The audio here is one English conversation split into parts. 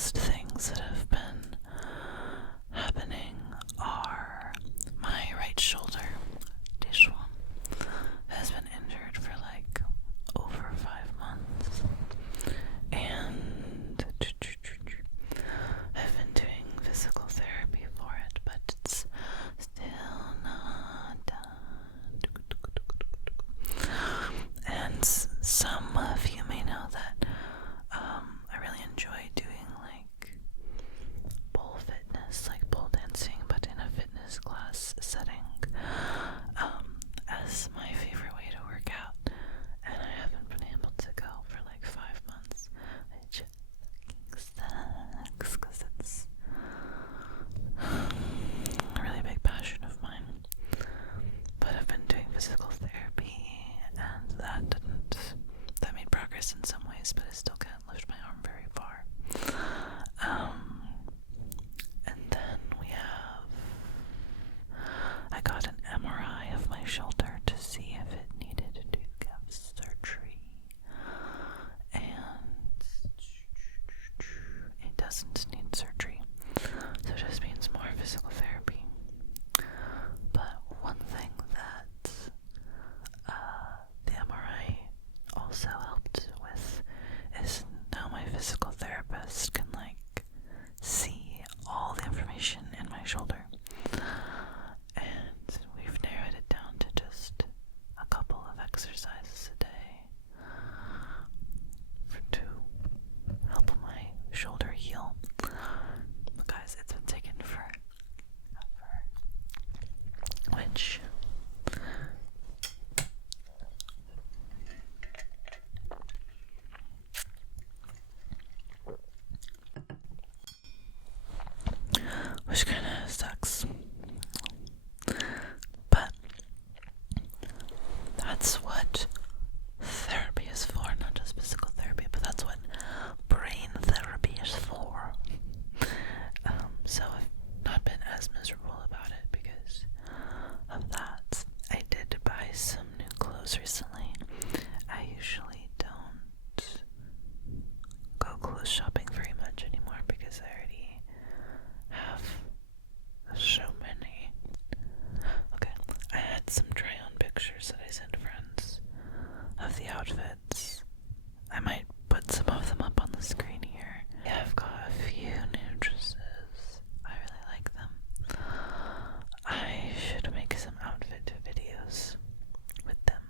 biggest things that have been happening are my right shoulder, this one, has been injured for like over 5 months, and I've been doing physical therapy for it, but it's still not done. And some of you may know that I really enjoy doing like pole fitness, like pole dancing, but in a fitness class setting, as my favorite way to work out, and I haven't been able to go for like 5 months, which sucks because it's a really big passion of mine. But I've been doing physical therapy, and that made progress in some ways, but I still can't lift my arm very far. And then I got an MRI of my shoulder to see if it needed to have surgery, and it doesn't need surgery, so it just means more physical therapy. But one thing that the MRI also helped with is now my physical therapist can like see all the information in my shoulder, and we've narrowed it down to just a couple of exercises a day to help my shoulder heal. But guys, it's been taking forever, which kind of sucks. But that's what therapy is for, not just physical therapy, but that's what brain therapy is for. So I've not been as miserable about it because of that. I did buy some new clothes recently. I usually don't go clothes shopping very much anymore because I already have so many. Okay, I had some try-on pictures that I sent friends of the outfits. I might put some of them up on the screen here. Yeah, I've got a few new dresses. I really like them. I should make some outfit videos with them.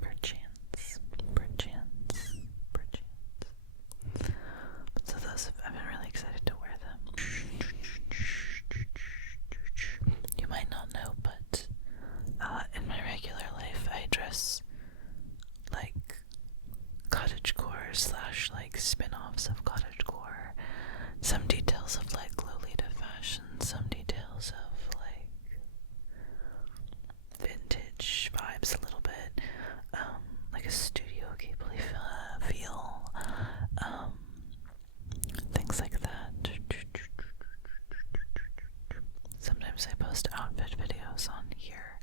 Perchance. So I've been really excited to wear them. You might not know, but in my regular life I dress like cottagecore / like spin-offs of cottagecore, some details of like Lolita fashion, some details of like vintage vibes a little bit, like a Studio Ghibli feel, things like that. Sometimes I post outfit videos on here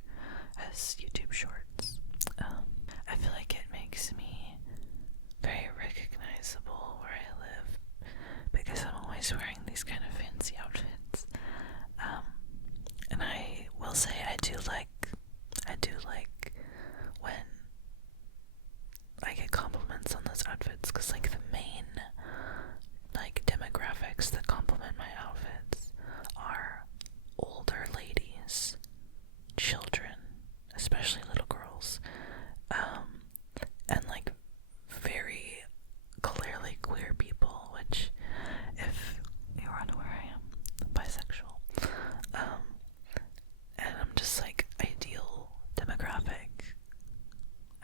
as YouTube shorts. I feel like it makes me very recognizable where I live because I'm always wearing these kind of fancy outfits. And I will say I do like when I get compliments on those outfits, because like the main like demographics that compliment my outfits are older ladies, children, especially little girls, and like very clearly queer people, which, if you're unaware, I am bisexual, and I'm just like ideal demographic,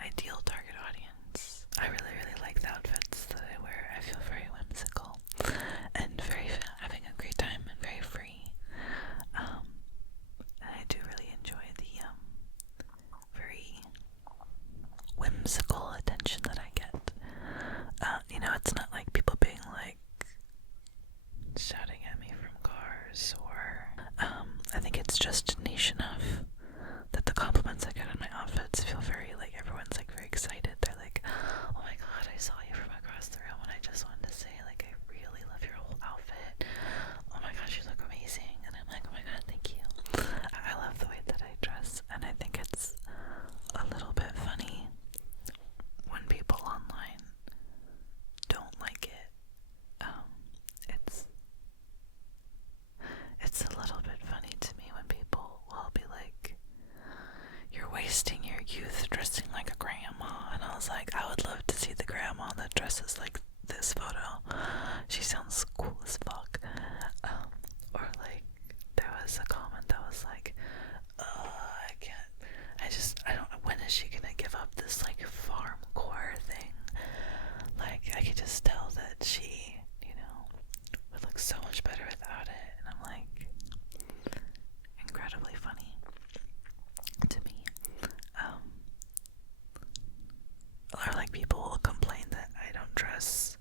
ideal target audience. I really like the outfits that I wear. I feel very whimsical and very having a great time and very free. And I do really enjoy the very whimsical attention that I get. It's not like people being like shouting at me from cars, or I think it's just niche enough that the compliments I get on my outfits feel very like everyone's like very excited. They're like, oh my god, I saw you from across the room, and I just wanted to say like I really love your whole outfit. wasting your youth dressing like a grandma. And I was like, I would love to see the grandma that dresses like this photo. She sounds cool as fuck. Or like, there was a comment that was like, I can't, I don't, when is she gonna give up this like farm core thing? Like, I could just tell that she, would look so much better without it. And I'm like, incredibly funny to me. Or like people will complain that I don't dress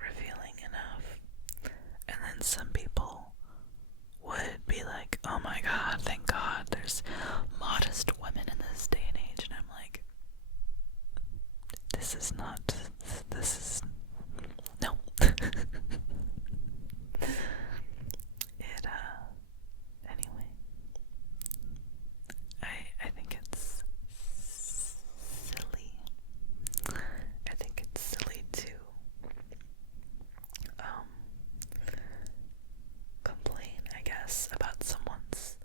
revealing enough, and then some people would be like, oh my god, thank god there's modest women in this day and age. And I'm like, this is no. Anyway, I think it's silly. I think it's silly to complain, I guess, about someone's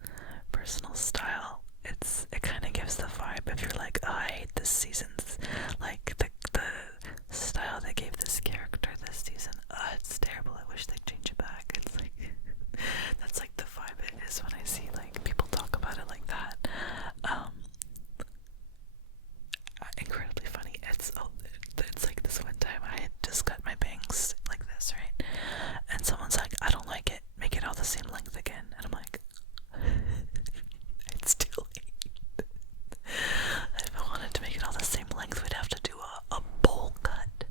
personal style. It kind of gives the vibe if you're like, oh, I hate this season's, like the style they gave this character this season. It's terrible. I wish they'd change it back. It's like that's like the vibe it is when I see like people talk about it like that. Incredibly funny. It's like this one time I had just cut my bangs like this, right? And someone's like, I don't like it. Make it all the same length again. And I'm like, it's too late. If I wanted to make it all the same length, we'd have to do a bowl cut.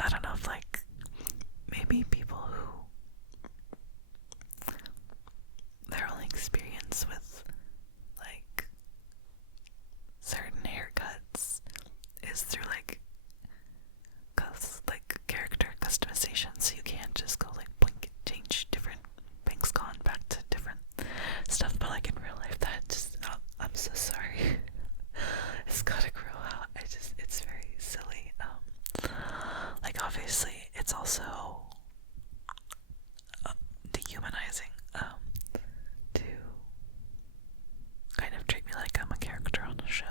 I don't know if like maybe people who their only experience with like certain haircuts is through like character customization, so you can't just go like blink, change different bangs gone back to different stuff. But like in real life, that just I'm so sorry. It's gotta grow out. It's very silly. Like obviously it's also dehumanizing to kind of treat me like I'm a character on a show.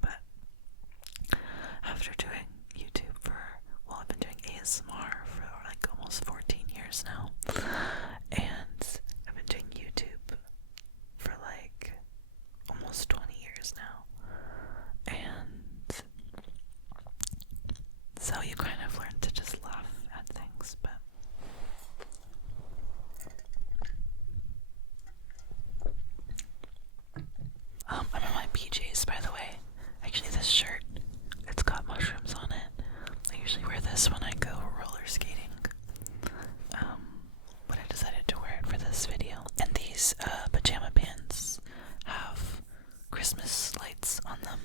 But after doing YouTube I've been doing ASMR for like almost 14 years now, and I've been doing YouTube for like almost 20 years now, and so you kind of learn to just laugh at things. But I'm in my PJs, by the way. Actually, this shirt, it's got mushrooms on it. I usually wear this when I go roller skating, but I decided to wear it for this video. And these pajama pants have Christmas lights on them.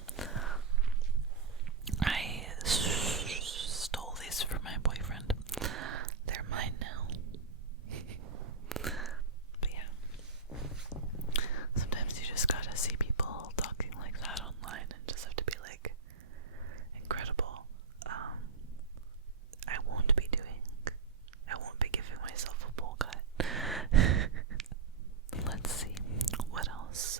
I stole these from my boyfriend. They're mine now. But yeah, sometimes you just gotta see people talking like that online and just have to be like, incredible. I won't be giving myself a bowl cut. Let's see, what else?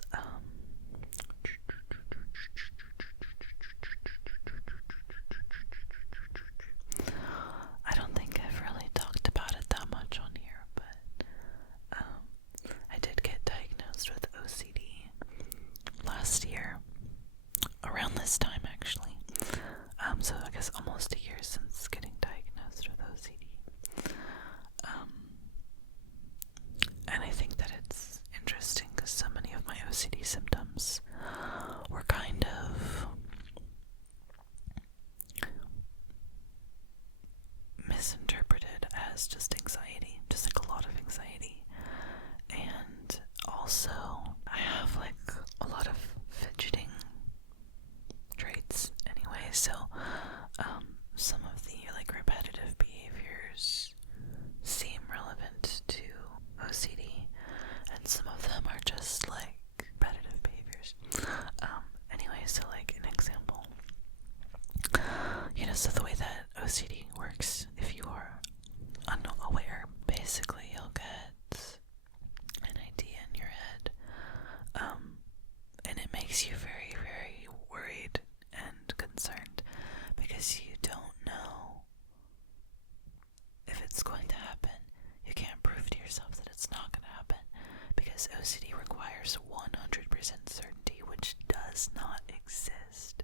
because OCD requires 100% certainty, which does not exist.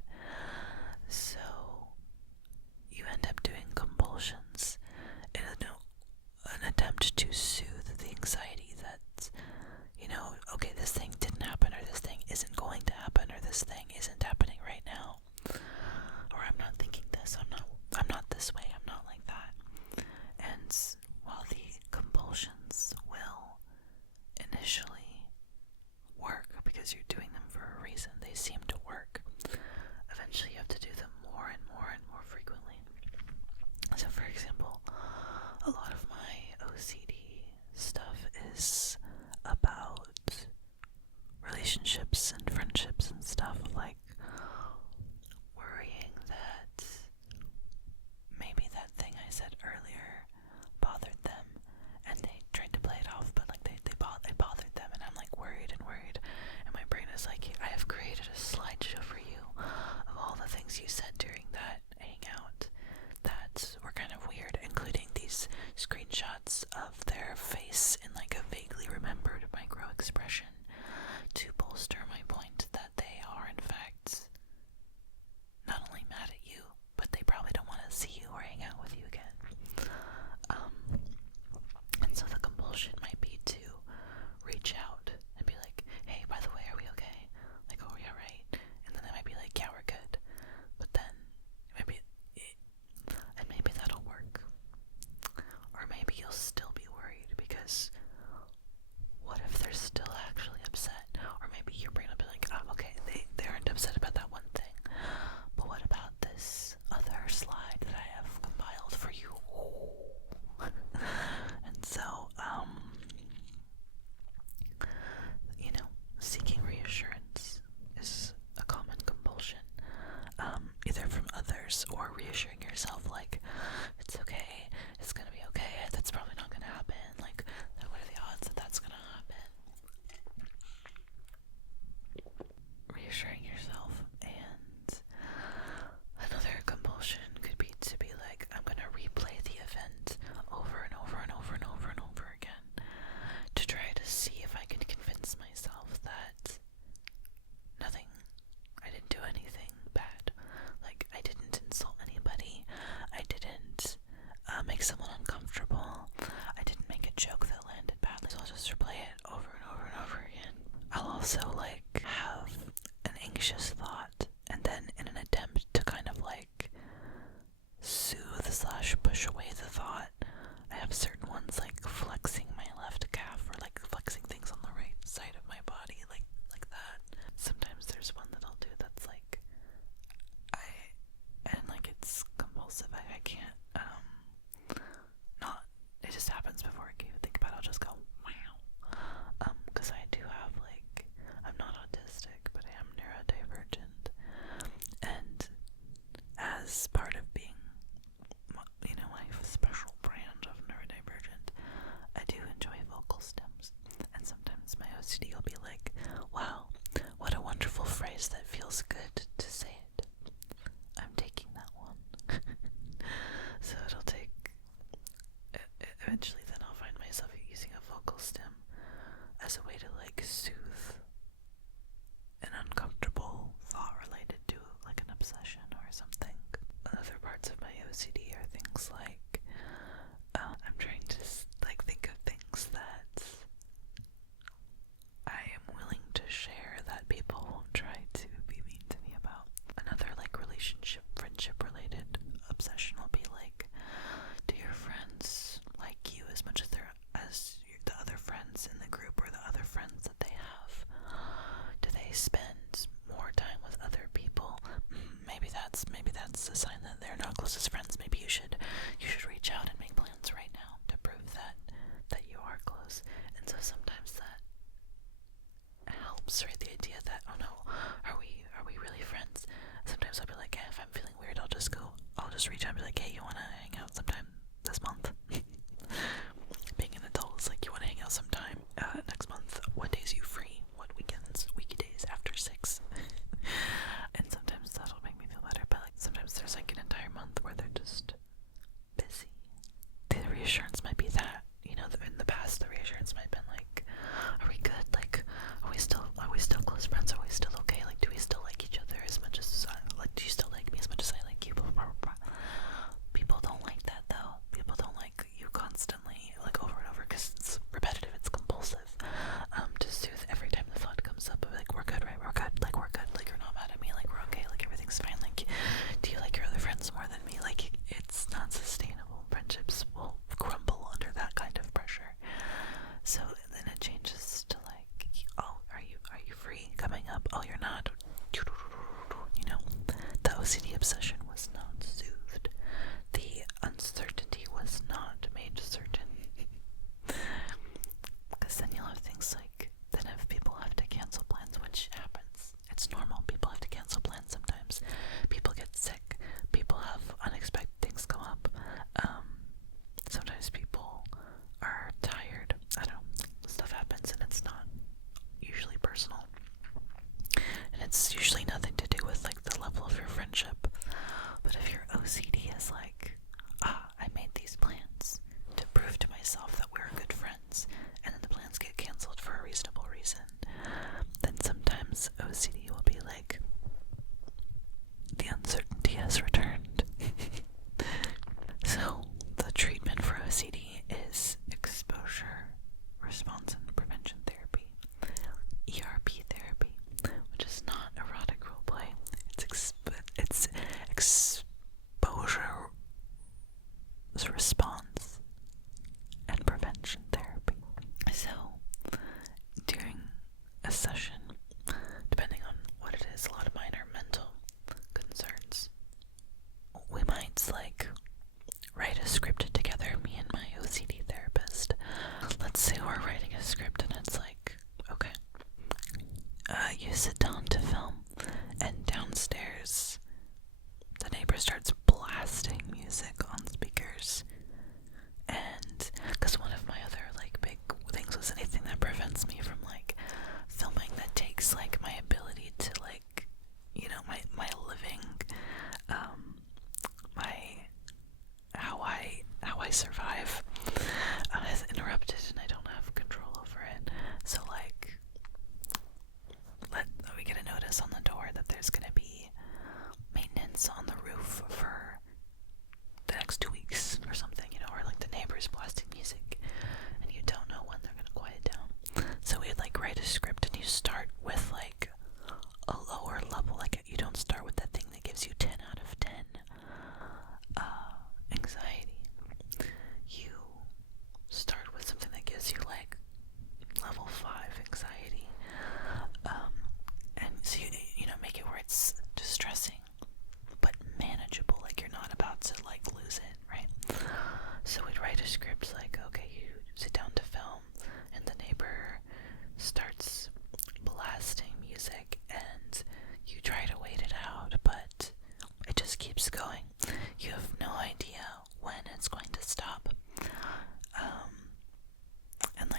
So you end up doing compulsions in an attempt to soothe the anxiety that, okay, this thing didn't happen, or this thing isn't going to happen, or this thing isn't happening right now, or I'm not thinking this, I'm not this way, I'm not like that. And while the compulsions will initially work because you're doing them for a reason, they seem to work, eventually you have to do them more and more and more frequently. So for example, a lot of my OCD stuff is about relationships and friendships and stuff, like worrying that maybe that thing I said earlier bothered them, and they tried to play it off, but like it bothered them, and I'm like worried, and my brain is like, I have created a slideshow for you of all the things you said during that hangout that were kind of weird, including these screenshots of their face in like a vaguely remembered micro expression to bolster my point that they are in fact not only mad at you, but they probably don't want to see you or hang out with you again. And so the compulsion might be to reach out and be like, hey, by the way, are we okay? Like, oh yeah, right. And then they might be like, yeah, we're good. But then maybe that'll work. Or maybe you'll still be worried because what if they're still actually upset? Or maybe your brain will be like, oh, okay, they aren't upset about that one thing, but what about this other slide that I have compiled for you? And so, seeking reassurance is a common compulsion, either from others or reassuring yourself, like, it's okay, it's gonna be okay, that's probably not gonna happen, like, what are the odds that that's gonna happen? Reassuring yourself. And another compulsion could be to be like, I'm gonna replay the event over and over and over and over and over again to try to see if I can convince myself that I didn't do anything bad. Like, I didn't insult anybody, I didn't make someone uncomfortable, I didn't make a joke that landed badly, so I'll just replay it over and over and over again. I'll also have an anxious thought, and then in an attempt to kind of soothe/push away the thought, I have certain ones like flexing my left calf, or like flexing things on the right side of my body, like that. Sometimes there's one that I'll do that's like, it's compulsive. I can't, it just happens before I can even think about it. I'll just go, wow. Because I do have I'm not autistic, but I am neurodivergent. And as part of being, my special brand of neurodivergent, I do enjoy vocal stems. And sometimes my OCD will be like, wow, what a wonderful phrase, that feels good to say it. I'm taking that one. So it'll take, eventually then I'll find myself using a vocal stem as a way to soothe an uncomfortable thought related to an obsession or something. Other parts of my OCD are things like, I'm trying to think of things that I am willing to share that people won't try to be mean to me about. Another relationship, friendship related obsession will be do your friends like you as much as the other friends in the group, or the other friends that they have? Do they spend more time with other people? Maybe that's a sign that they're not close as friends. Maybe you should reach out and make plans right now to prove that you are close. And so sometimes that helps, right? The idea that, oh no, are we really friends? Sometimes I'll be like, hey, if I'm feeling weird, I'll just reach out and be like, hey, you wanna hang out sometime this month? Being an adult is like, you wanna hang out sometime next month? What days are you free? What weekends? Weekdays after 6? And sometimes that'll make me feel better, but sometimes there's an entire month where they're just busy. The reassurance might be that, in the past, the reassurance might have been like, are we good? plans get canceled for a reasonable reason, then sometimes OCD will be like, the uncertainty has returned. So, the treatment for OCD is exposure, response, and prevention therapy, ERP therapy, which is not erotic roleplay. It's exposure, response, and prevention therapy. So, during a session, depending on what it is, a lot of mine are mental concerns. We might write a script together, me and my OCD therapist. Let's say we're writing a script and it's okay, you sit down to film, and downstairs the neighbor starts blasting music on speakers. And because one of my other big things was anything that prevents me from filming that takes my ability to my living, my how I survive is interrupted, and I don't have control over it. So we get a notice on the door that there's gonna be maintenance on the roof for the next 2 weeks or something, or the neighbors blasting music, and you don't know when they're gonna quiet down. So we'd write a script, and you start with a lower level, you don't start with that thing that gives you 10 out of 10 anxiety. You start with something that gives you level 5 anxiety, and so you make it where it's distressing but manageable, you're not about to lose it, right? So we'd write a script okay, you sit down to film, and the neighbor starts blasting music, and you try to wait it out, but it just keeps going. You have no idea when it's going to stop. And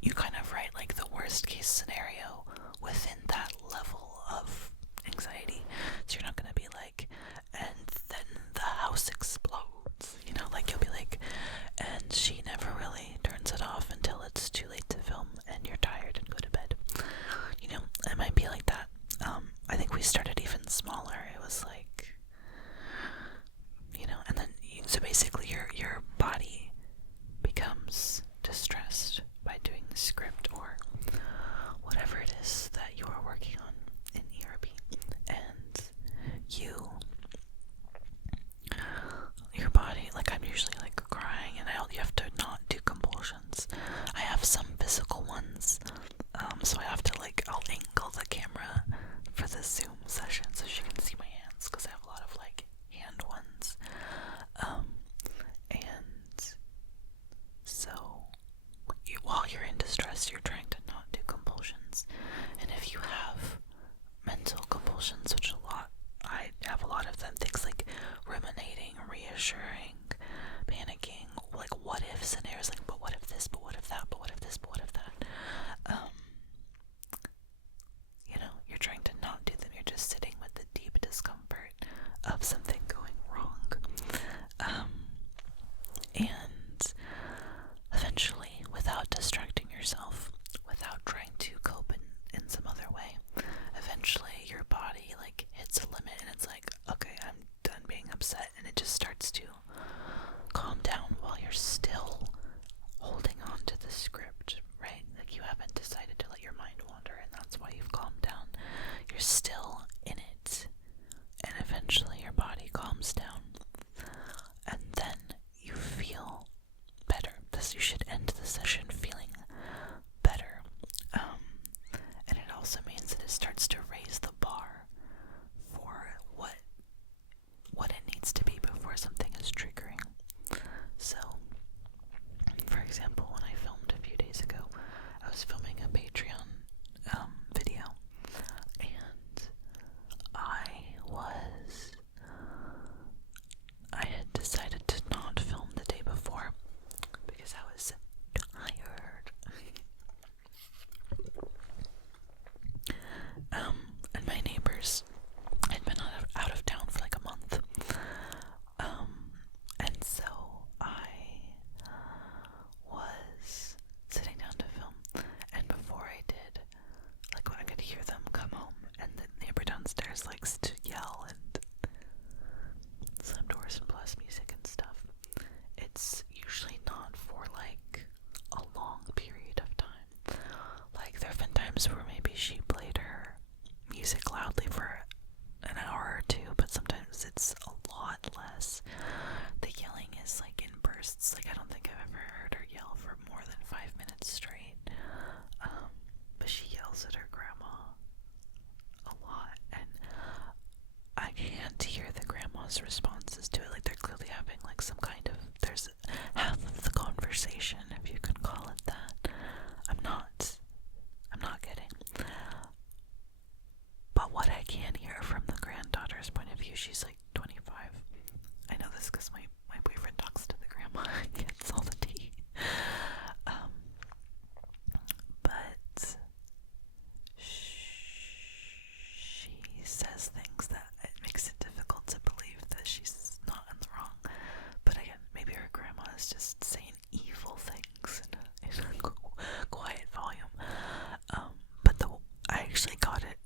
you kind of write the worst case scenario within that level of anxiety. So you're not going to be and then the house explodes, you'll be and she never really turns it off until it's too late to film and you're tired and go to bed. It might be like that. I think we started even smaller. It was and then so basically your body becomes distressed by doing the script or whatever it is that you are working on in ERP, and your body, I'm usually crying, and you have to not do compulsions. I have some physical ones, so I have to I'll angle the camera for the Zoom session so she can see my hands, because I have a lot of hand ones, and so while you're in distress, you're trying to not do compulsions. And if you have mental compulsions, which I have a lot of them, things ruminating, reassuring, panicking, what if scenarios, but what if this, but what if that, but what if this, but what if that, you're trying to not do them. You're just sitting with the deep discomfort of something going wrong, and eventually, without distracting yourself, without trying to cope in some other way, eventually your body hits a limit, and it's okay, I'm done being upset, and it just starts to calm down while you're still holding on to the script, right? You haven't decided to let your mind wander, and that's why you've calmed down. You're still in it, and eventually your body calms down, and then you feel better. You should end the session feeling better, and it also means that it starts to raise the bar for what it needs to be before something is triggering. So, for example, when I filmed a few days ago, I was filming a Patreon video, and I had decided to not film the day before because I was tired. And my neighbors had been out of town for a month. And so I grandma's responses to it. Like, they're clearly having like some kind of, there's half of the conversation, if you could call it that. I'm not kidding. But what I can hear from the granddaughter's point of view, she's like 25. I know this because my boyfriend talks to the grandma and gets all the tea. But she says things that it makes it difficult to believe that she's not in the wrong. But again, maybe her grandma is just saying evil things in a quiet volume. But I actually got it.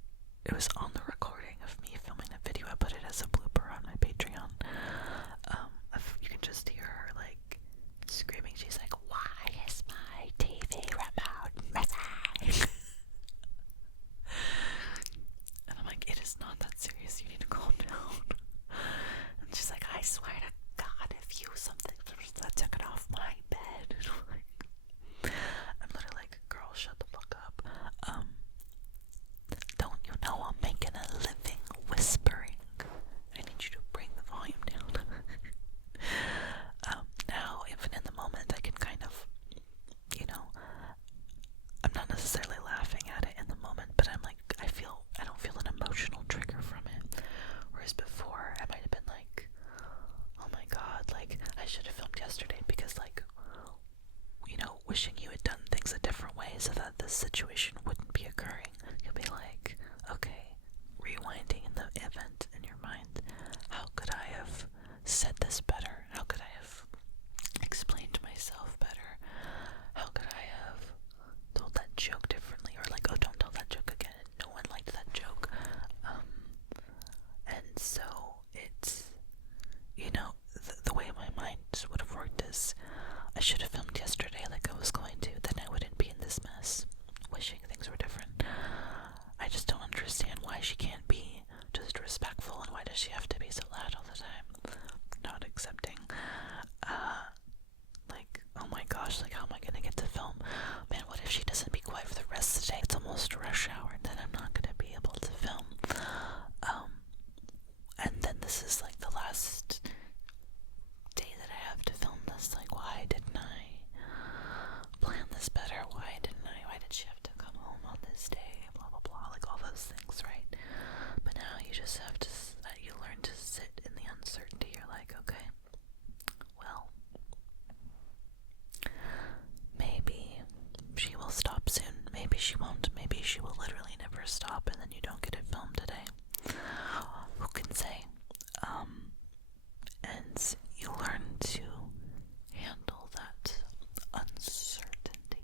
It was on the recording of me filming a video. I put it as a blooper on my Patreon. You can just hear her like screaming. She's like, "Why is my TV remote missing?" And I'm like, "It is not that serious. You need to calm down." And she's like, "I swear to God, if you something that took it off my bed." I'm literally like, "Girl, shut the fuck up. Don't you know I'm making a living whispering? I need you to bring the volume down." Now, even in the moment, I can kind of, I'm not necessarily laughing at it in the moment, but I'm like, I don't feel an emotional trigger from it. Whereas before, I might have been like, oh my God, like, I should have filmed yesterday because, like, wishing you had done things a different way so that this situation wouldn't be occurring. You'll be like, okay, rewinding in the event in your mind, how could I have said this better? How could I have explained myself better? How could I have told that joke differently? Or like, oh, don't tell that joke again. No one liked that joke. And so it's, the way my mind would have worked is, I should have filmed yesterday like I was going to, then I wouldn't be in this mess, wishing things were different. I just don't understand why she can't be just respectful, and why does she have to be so loud all the time? Not accepting. Like, oh my gosh, like, how am I gonna get to film? Man, what if she doesn't be quiet for the rest of the day? It's almost rush hour, and then I'm not gonna be able to film. And then this is like the last day that I have to film this. Like, why didn't I plan this better? Why did she have to come home on this day? Blah blah blah, like all those things, right? But now you just have to, you learn to sit in the uncertainty. You're like, okay, well, maybe she will stop soon, maybe she won't, maybe she will literally never stop, and then you don't get it filmed today. Who can say? And you learn to handle that uncertainty.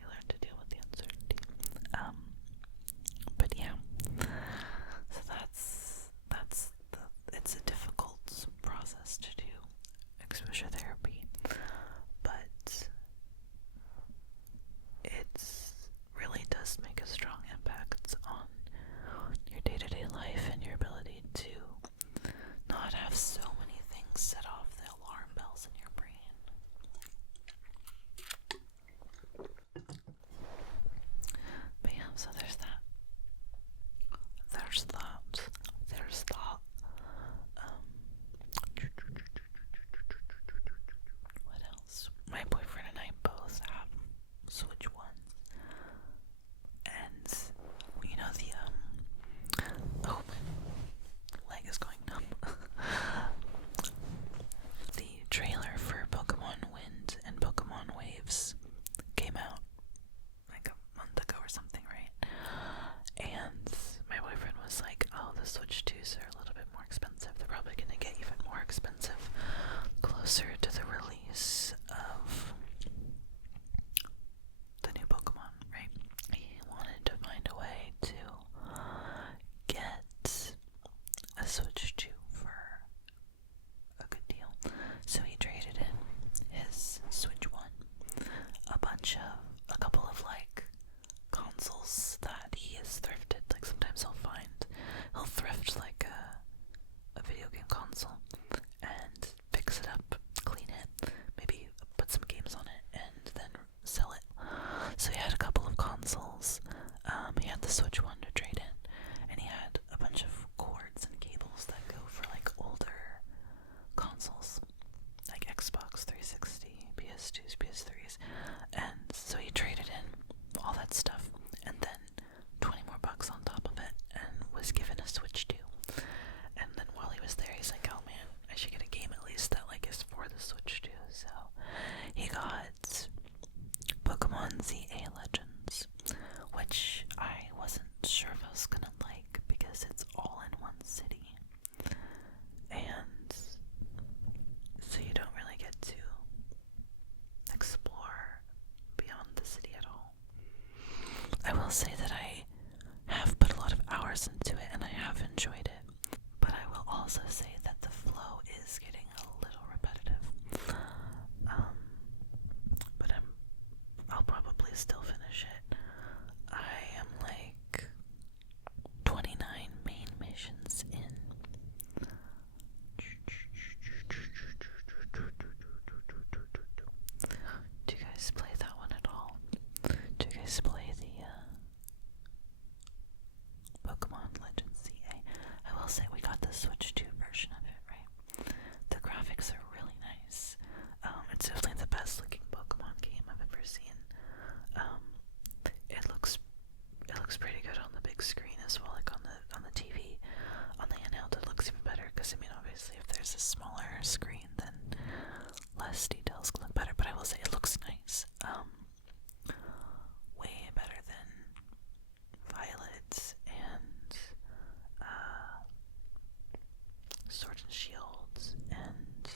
You learn to deal with the uncertainty. But yeah, so it's a difficult process to do, exposure therapy, but it really does make a strong impact on your day-to-day life and your ability to not have so many things set off the alarm bells in your brain. But yeah, so there's that. What else? My boyfriend and I both have Switch ones, and oh, my leg is going numb. The trailer for Pokemon Wind and Pokemon Waves came out like a month ago or something, right? And my boyfriend was like, oh, the Switch 2s are a little bit more expensive. They're probably going to get even more expensive closer to the release of the new Pokemon, right? He wanted to find a way to get a Switch 2 for a good deal. So he traded in his Switch 1, a couple of like consoles that he has thrifted. Like sometimes he'll thrift like a video game console and fix it up, clean it, maybe put some games on it, and then sell it. So he had a couple of consoles, also say that the flow is getting a little repetitive. But I'll probably still finish it. I am like 29 main missions in. Do you guys play that one at all? Do you guys play the Pokemon Legends CA? I will say we got the Switch 2 version of it, right? The graphics are really nice. It's definitely the best looking Pokemon game I've ever seen. It looks pretty good on the big screen as well, like on the TV. On the handheld, it looks even better because I mean, obviously, if there's a smaller screen, then less details can look better. But I will say it looks nice. Way better than Violet and Sword and Shield and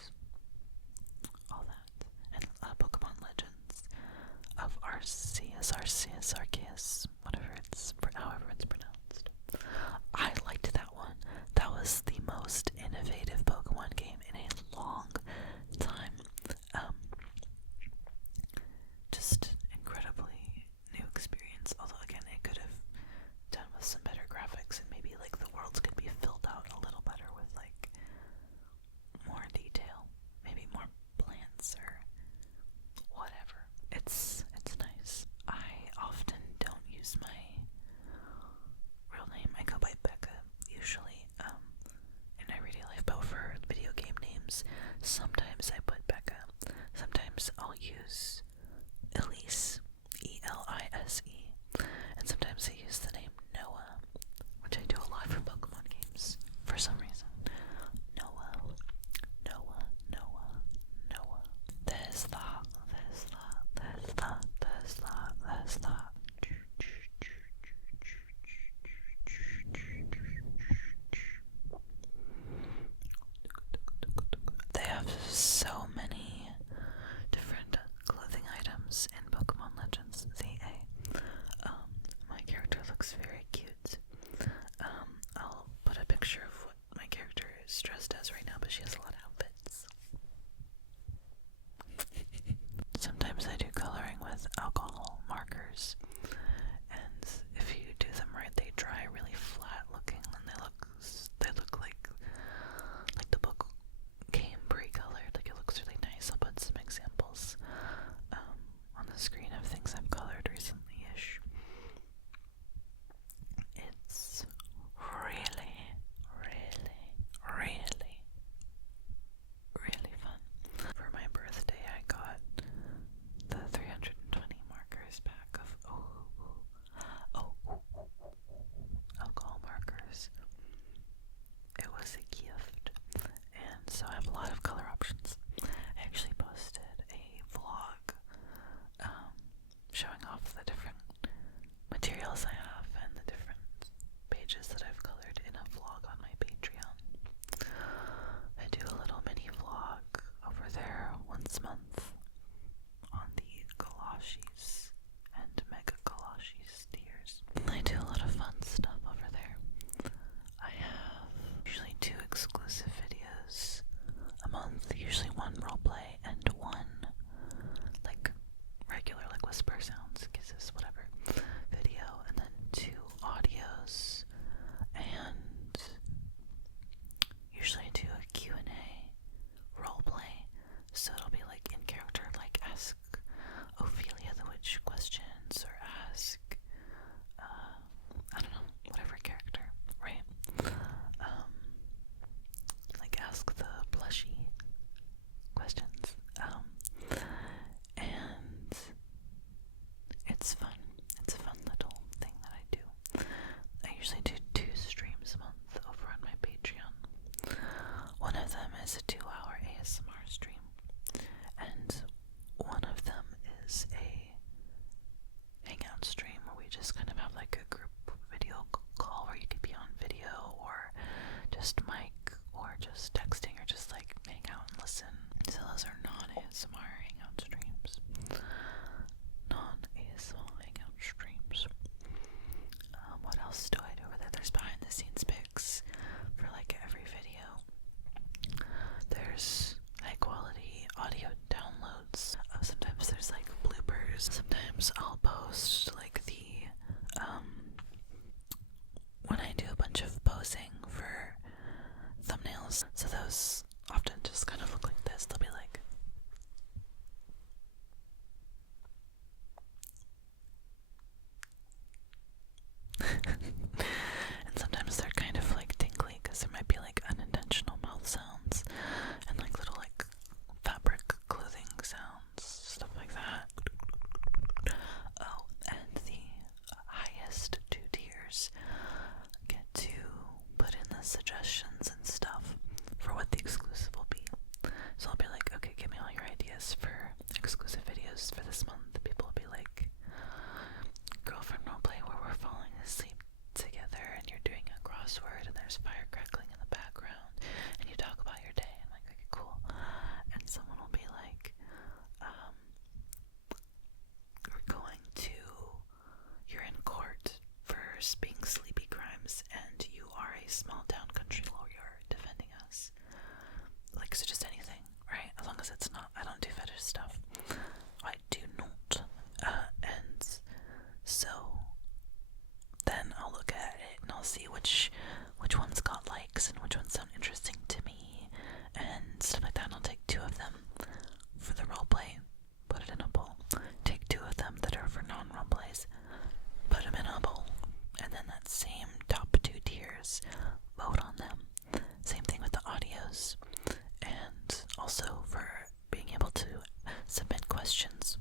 all that, and Pokemon Legends of Arceus, however it's pronounced. I liked that one. That was the most innovative Pokemon game in a long time. Just incredibly new experience. Although again, it could have done with some better graphics, and maybe like the worlds could be filled out a little better with like more detail, maybe more plants or whatever. It's nice. I often don't use my real name. I go by Becca usually in everyday life, but for video game names, sometimes I put Becca. Sometimes I'll use Elise, Elise, and sometimes I use the name Noah, which I do a lot for Pokemon games for some reason. Noah. Tesla. They have so many different clothing items in Pokemon Legends ZA. My character looks very cute. I'll put a picture of what my character is dressed as right now, but she has a lot of outfits. Sometimes I do coloring with alcohol markers, and if you do them right, they dry really flat looking, and they look like the book came pre-colored. Like, it looks really nice. I'll put some examples on the screen of things I've colored recently-ish. It's really, really, really fun. For my birthday, I got the 320 markers pack of alcohol markers. It was a gift, and so I have a lot of color options. I actually posted a vlog showing off the different materials I have and the different pages that I've colored in a vlog on my Patreon. I do a little mini vlog over there once a month on the galoshes and mega galoshes tiers. I do a lot of fun stuff over there. I have usually 2 exclusive videos a month, usually one roleplay and one like regular like whisper sounds, kisses, whatever video, and then 2 audios, and usually I do a Q&A roleplay, so it'll be like in character, like ask Ophelia the Witch questions, or ask I don't know, whatever character, right? Like ask the plushie questions. And it's fun. It's a fun little thing that I do. I usually do 2 streams a month over on my Patreon. One of them is a 2-hour ASMR stream, and one of them is a hangout stream where we just kind of have like a group video call where you could be on video or just mic or just texting or just like hang out and listen. So those are non-ASMR hangout streams. Non-ASMR hangout streams. What else do I do over there? There's behind the scenes pics for like every video. thumbnails. So those often just kind of look like this. They'll be like, and sometimes they're kind of like tingly because there might be like unintentional mouth sounds and like little like fabric clothing sounds, stuff like that. Oh, and the highest 2 tiers get to put in the suggestions and stuff for what the exclusive will be. So I'll be like, okay, give me all your ideas for exclusive videos for this month. People will be like, girlfriend roleplay where we're falling asleep together and you're doing a crossword and there's fire crackling in the background and you talk about your day. I'm like, okay, cool. And someone will be like, we're going to, you're in court for being sleepy crimes and you are a small town country lawyer defending us. Like, so just anything, right? As long as it's not, I don't do fetish stuff. I do not. And so then I'll look at it and I'll see which ones got likes and which ones sound interesting to me and stuff like that. And I'll take 2 of them for the roleplay, put it in a bowl. Take 2 of them that are for non-roleplays, put them in a bowl. And then that same top 2 tiers, vote on them. Same thing with the audios. And also for being able to submit questions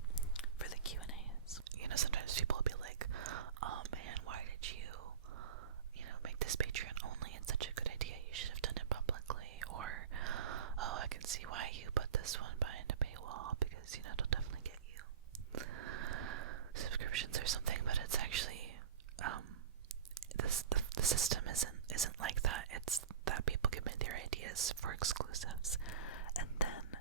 for the Q&As. You know, sometimes people will be like, oh man, why did you make this Patreon only? It's such a good idea, you should have done it publicly. Or, oh, I can see why you put this one behind a paywall, because, it'll definitely get you subscriptions or something. But it's actually, the system isn't like that. It's that people give me their ideas for exclusives, and then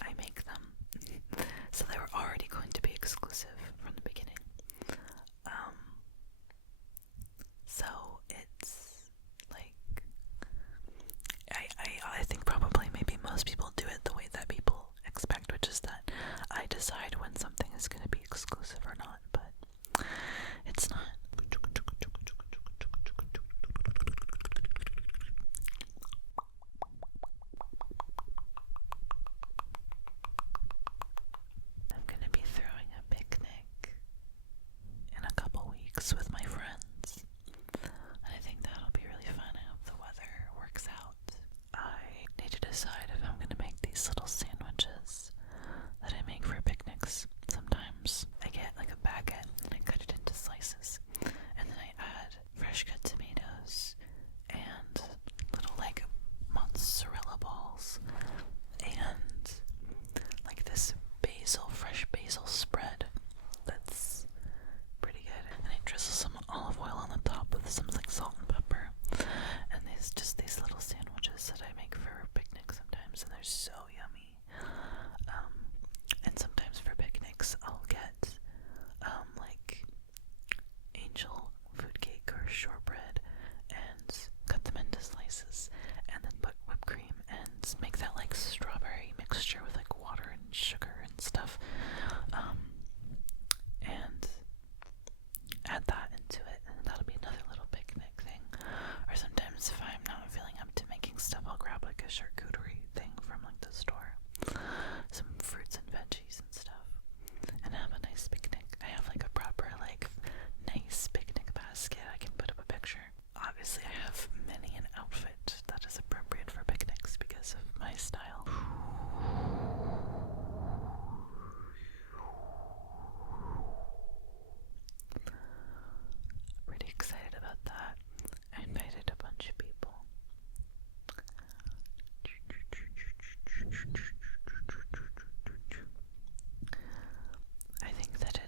I make them. So they were already going to be exclusive from the beginning. So it's like, I think probably maybe most people do it the way that people expect, which is that I decide when something is going to be exclusive or not, but it's not. I'm going to be throwing a picnic in a couple weeks with my friends, and I think that'll be really fun. I hope the weather works out. I need to decide if I'm going to make these little sandwiches that I make for picnics. Sometimes I get like a baguette and I cut it into slices, and then I add fresh cut tomatoes and little like mozzarella balls and like this fresh basil spread that's pretty good, and I drizzle some olive oil on the top with some like salt and pepper, and these little sandwiches that I make for picnics sometimes, and they're so yummy. And sometimes for picnics I'll get like angel food cake or shortbread and cut them into slices and then put whipped cream and make that like strawberry mixture with like water and sugar and stuff, and add that into it, and that'll be another little picnic thing. Or sometimes if I'm not feeling up to making stuff, I'll grab like a charcuterie thing from like the store, some fruits and veggies and stuff, and have a nice picnic. I have like a proper like nice picnic basket. I can put up a picture. Obviously I have many an outfit that is appropriate for picnics because of my style. Pretty excited about that. I invited a bunch of people. I think that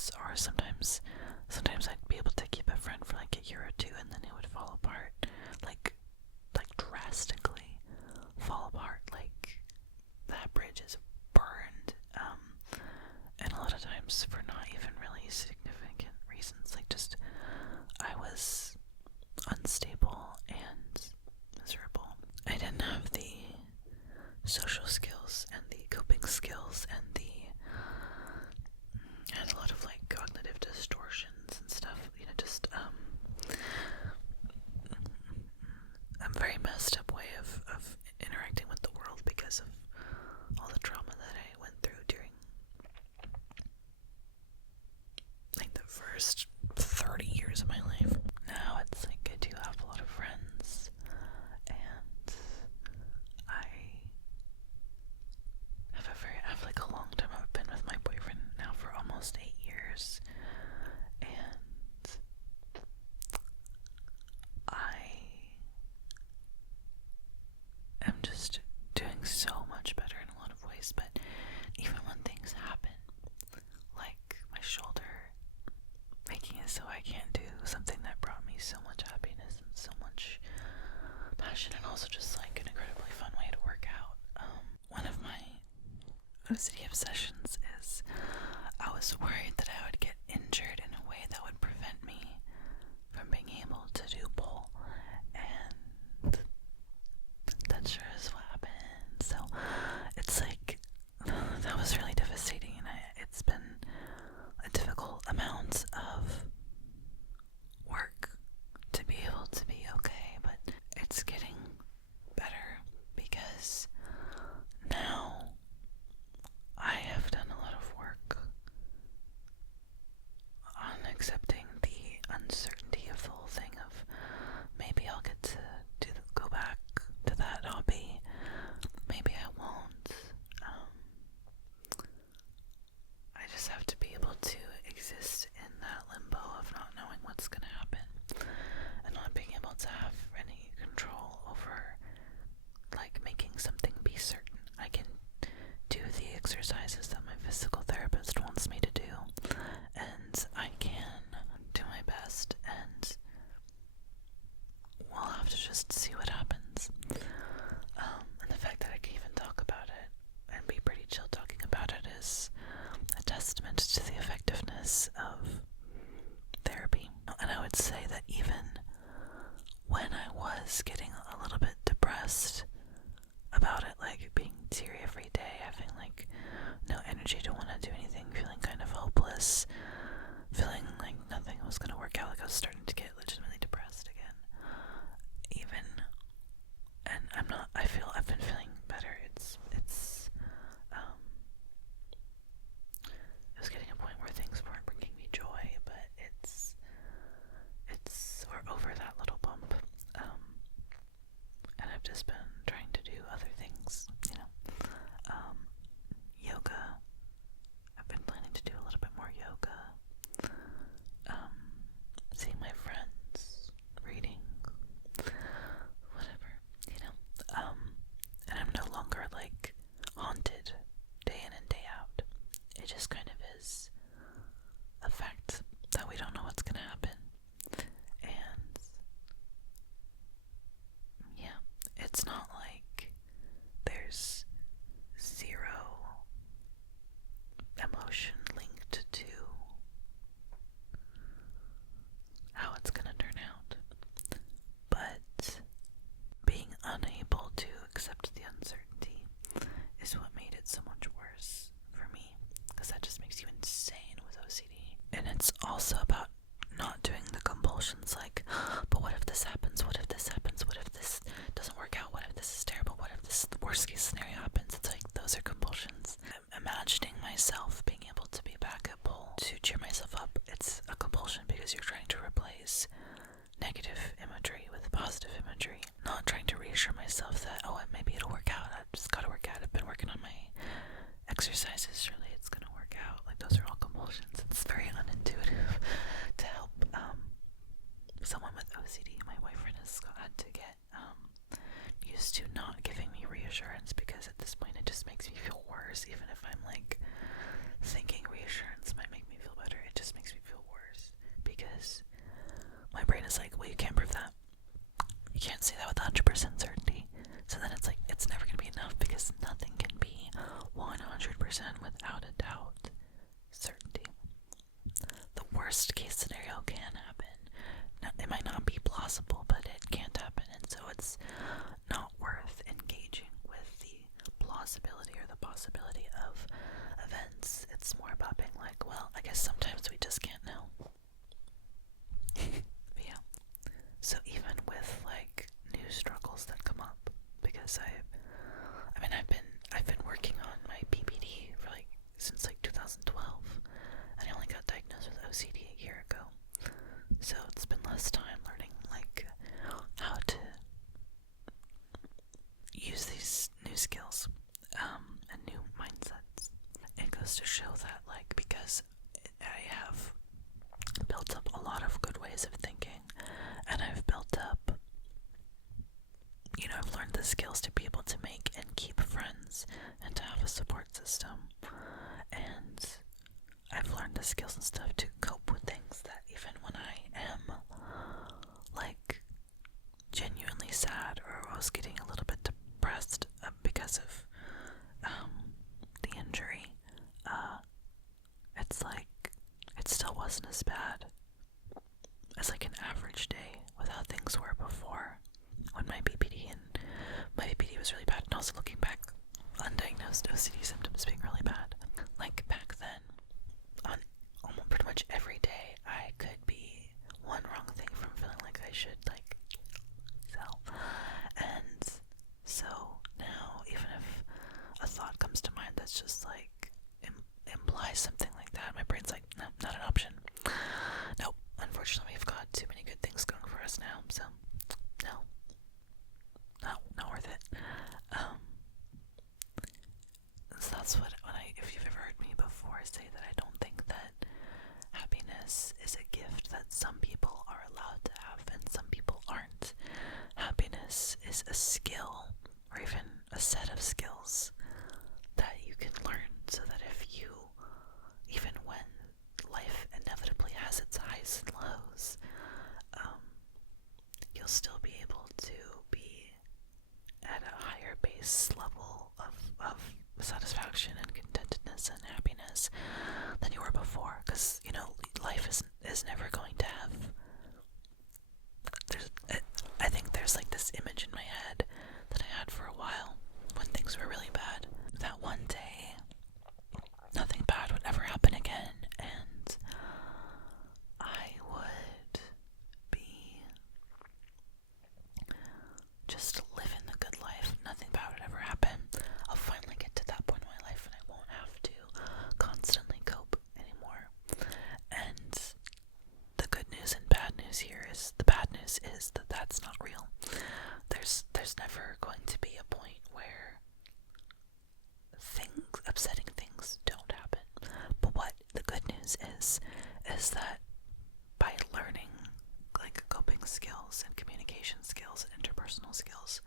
friends, or sometimes I'd be able to keep a friend for like a year or two, and then it would fall apart, like drastically fall apart, like that bridge is burned, and a lot of times for not even really significant reasons, like just I was unstable and miserable. I didn't have the social skills and the coping skills and a lot of like cognitive distortions and stuff, just a very messed up way of interacting with the world because of all the trauma that I went through during like the first 30 years of my life. Now it's like I do have a lot of friends, and I have like a long time. I've been with my boyfriend now for almost 8 years, and I am just doing so much better in a lot of ways. But even when things happen, like my shoulder making it so I can't do something that brought me so much happiness and so much passion, and also just like an incredibly fun way to work out. One of my OCD obsessions is I was worried that I would get injured in a way that would prevent me from being able to do pole, and that sure is what happened. So it's like that was really devastating, and it's been a difficult amount of work to be able to be okay, but it's getting better because now I have done a lot of work on accepting the uncertainty of the whole thing of maybe I'll get to go back to that hobby, maybe I won't. I just have to be able to exist in that limbo of not knowing what's going to happen and not being able to have any control over like making something be certain. I can do the exercises that my physical therapist wants me to do, and I can do my best, and we'll have to just see what happens. And the fact that I can even talk about it and be pretty chill talking about it is a testament to the effectiveness of therapy. And I would say that even when I was getting a little bit depressed about it, like being teary every day, having like no energy to want to do anything, feeling kind of hopeless, feeling like nothing was going to work out, like I was starting to get legitimately depressed again. And I've been feeling better. It was getting a point where things weren't bringing me joy, but we're over that little bump. And I've just been trying to do other things, yoga. I've been planning to do a little bit more yoga. Seeing my friends, reading, whatever, and I'm no longer like haunted day in and day out. It just kind of is a fact that we don't know what's gonna happen, and yeah, it's not like there's zero emotion linked to how it's gonna turn out, but being unable to accept the uncertainty is what made it so much worse for me, because that just makes you insane with OCD. And it's also about not doing the compulsions like, but what if this happens, what if this happens, what if this doesn't work out, what if this is terrible, what if this the worst case scenario happens. It's like those are compulsions. Imagining myself being able to be back at pole to cheer myself up, it's a compulsion because you're trying to replace negative imagery with positive imagery, not trying to reassure myself that, oh, maybe it'll work out, I've just gotta work out, I've been working on my exercises, surely it's gonna work out. Like, those are all compulsions. It's very unintuitive to help someone with OCD. My boyfriend has had to get used to not giving me reassurance, because at this point it just makes me feel worse. Even if I'm like thinking reassurance might make me feel better, it is like, well, you can't prove that. You can't say that with 100% certainty. So then it's like, it's never going to be enough because nothing can be 100% without a doubt certainty. The worst case scenario can happen. Now, it might not be plausible, but it can't happen, and so it's not worth engaging with the plausibility or the possibility of events. It's more about being like, well, I guess sometimes we just can't know. Yeah. So even with like new struggles that come up, because I've been working on my PPD for like since like 2012, and I only got diagnosed with OCD a year ago. So it's been less time learning like how to use these new skills and new mindsets. It goes to show that like because I have built up a lot of good ways of thinking, and I've built up, I've learned the skills to be able to make and keep friends and to have a support system, and I've learned the skills and stuff to cope with things that even when I am like genuinely sad or I was getting a little bit depressed because of the injury, it's like it still wasn't as bad as like an average day with how things were before when my BPD was really bad, and also looking back, undiagnosed OCD symptoms being really bad. Like back then, on almost pretty much every day, I could be one wrong thing from feeling like I should like sell. And so now, even if a thought comes to mind that's just like implies something like that, my brain's like, no, not an option. Nope, unfortunately we've got too many good things going for us now, so no, not worth it. So that's what, if you've ever heard me before say that I don't think that happiness is a gift that some people are allowed to have and some people aren't. Happiness is a skill, or even a set of skills that you can learn, so that if you, even when life inevitably has its highs and lows, you'll still be able to be at a higher base level of satisfaction and contentedness and happiness than you were before, because life is never going to have, I think there's like this image in my head that I had for a while when things were really bad, that one day nothing bad would ever happen again, and I would be just living the good life. Nothing bad would ever happen. I'll finally get to that point in my life and I won't have to constantly cope anymore. And the good news and bad news here is, the bad news is that that's not real. There's never going to be a point where upsetting things don't happen. But what the good news is that by learning like coping skills and communication skills and interpersonal skills,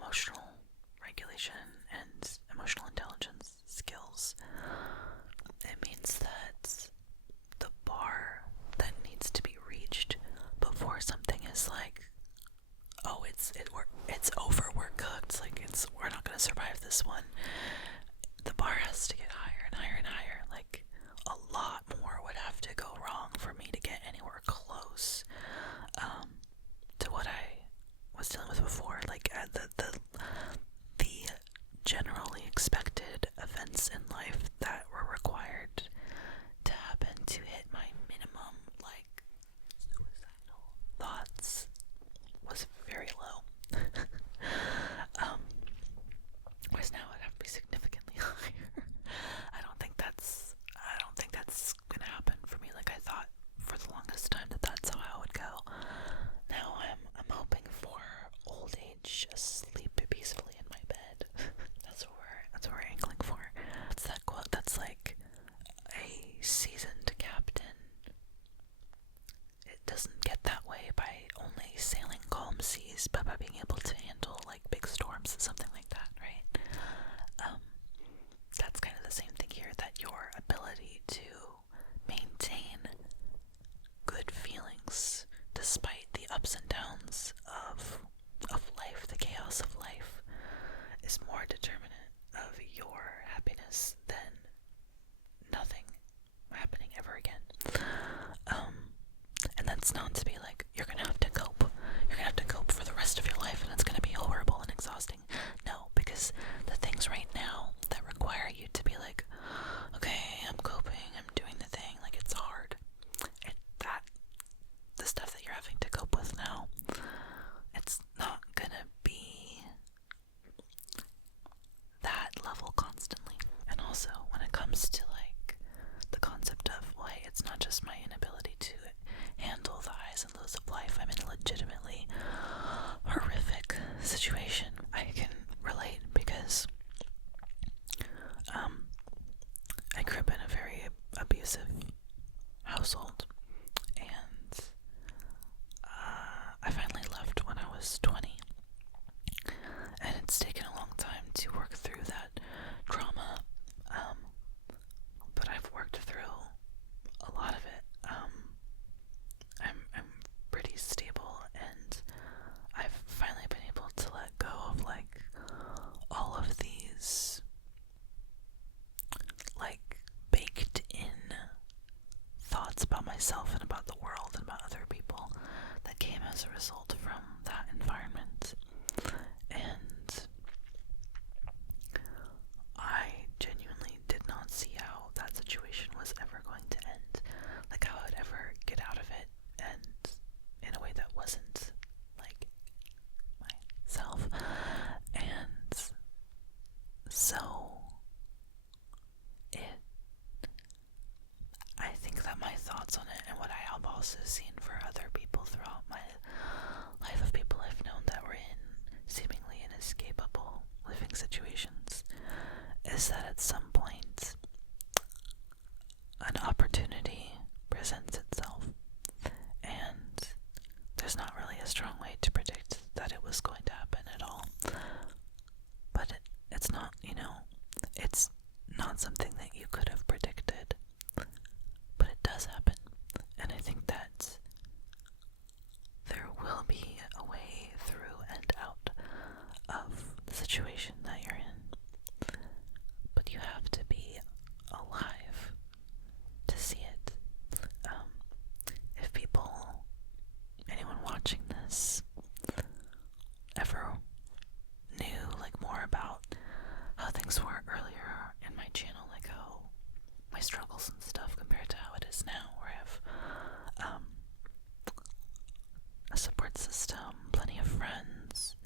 emotional regulation and emotional intelligence skills, it means that the bar that needs to be reached before something is like, oh, it's over, we're cooked, like we're not gonna survive this one. The bar has to get higher and higher and higher. Like a lot more would have to go wrong for me to get anywhere close to what I was dealing with before. Like the generally expected events in life that were required to happen to hit my minimum like suicidal thoughts was very low. Whereas now it'd have to be significantly higher. I don't think that's is more determinant of your happiness than nothing happening ever again. And that's not to be like, you're gonna have to cope. You're gonna have to cope for the rest of your life and it's gonna be horrible and exhausting. No, because the things right now that require you to be like, okay, I'm coping, I'm doing the thing, like it's hard. The stuff that you're having to cope with now, it's not gonna be that level constantly. And also, when it comes to like the concept of, well, hey, it's not just my inability to handle the highs and lows of life, I'm in a legitimately horrific situation. I can relate because I grew up in a very abusive household, and I finally left when I was 20, and it's taken a long time to work through that trauma, but I've worked through a lot of it. I'm pretty stable, and I've finally been able to let go of like all of these like baked in thoughts about myself and about the world and about other people that came as a result from that environment. And I genuinely did not see how that situation was ever going to end, like how I'd ever get out of it, and in a way that wasn't like myself. And so I think that my thoughts on it, and what I have also seen for other people throughout my life, of people I've known that were in seemingly inescapable living situations, is that at some point an opportunity presents itself, and there's not really a strong way to predict that it was going to happen at all. But it's not, it's not something that you could have predicted, but it does happen. And I think that there will be a way through and out of the situation that you're in, but you have to be alive to see it. If anyone watching this, ever knew like more about how things were earlier in my channel, like how my struggles and stuff compared to how it is now, where I have a support system, plenty of friends,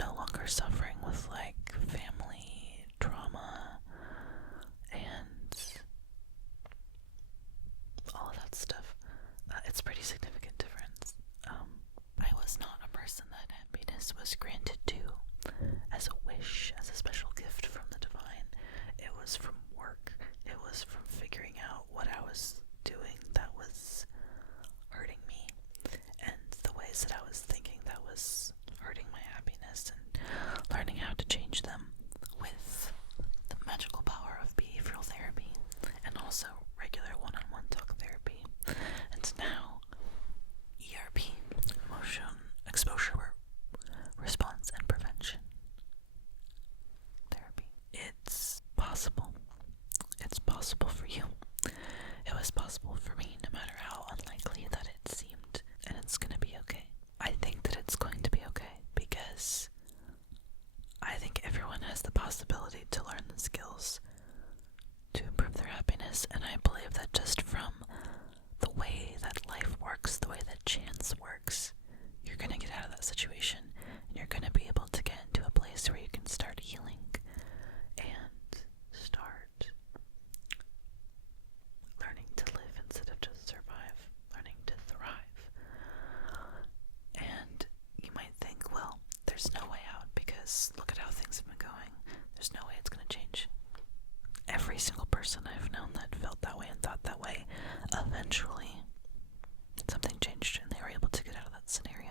no longer suffering with like family trauma and all of that stuff. It's pretty significant difference. I was not a person that happiness was granted to as a wish, as a special gift from the divine. It was from work. It was from figuring out what I was doing that was hurting me, and the ways that I was thinking that was hurting my happiness, and learning how to change them with the magical power of behavioral therapy, and also regular one-on-one talk therapy, and now ERP, emotion exposure response and prevention therapy. It's possible. It's possible for you. It was possible for me, no matter how unlikely that it seemed, and it's gonna be okay. I think that it's going to be okay because I think everyone has the possibility to learn the skills to improve their happiness, and I believe that just from the way that life works, the way that chance works, you're gonna get out of that situation, and you're gonna be able to get into a place where you can start healing and start learning to live instead of just survive, learning to thrive. And you might think, well, there's no way out because look at how things have been going. There's no way it's going to change. Every single person I've known that felt that way and thought that way, eventually something changed and they were able to get out of that scenario.